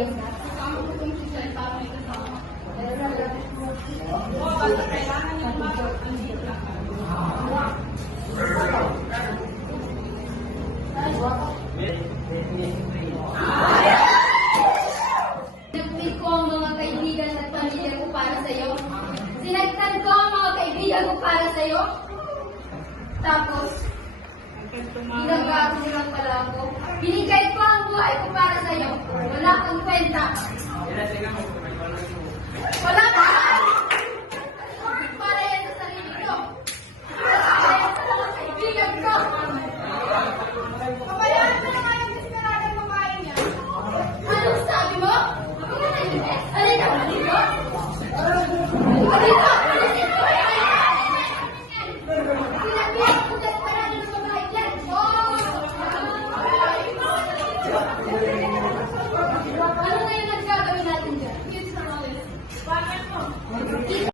Yes, na. Kasama ko itong social para may kasama. Oo, basta kailangan yung mag-andito lang. Sinagpil ko ang mga kaibigan at pamilya ko para sa'yo. Sinagtan ko ang mga kaibigan ko para sa'yo. Tapos, ginagawa lang pala ako. Binigay ko ang buhay ko para sa'yo. Wala kang kwenta. Wala ka!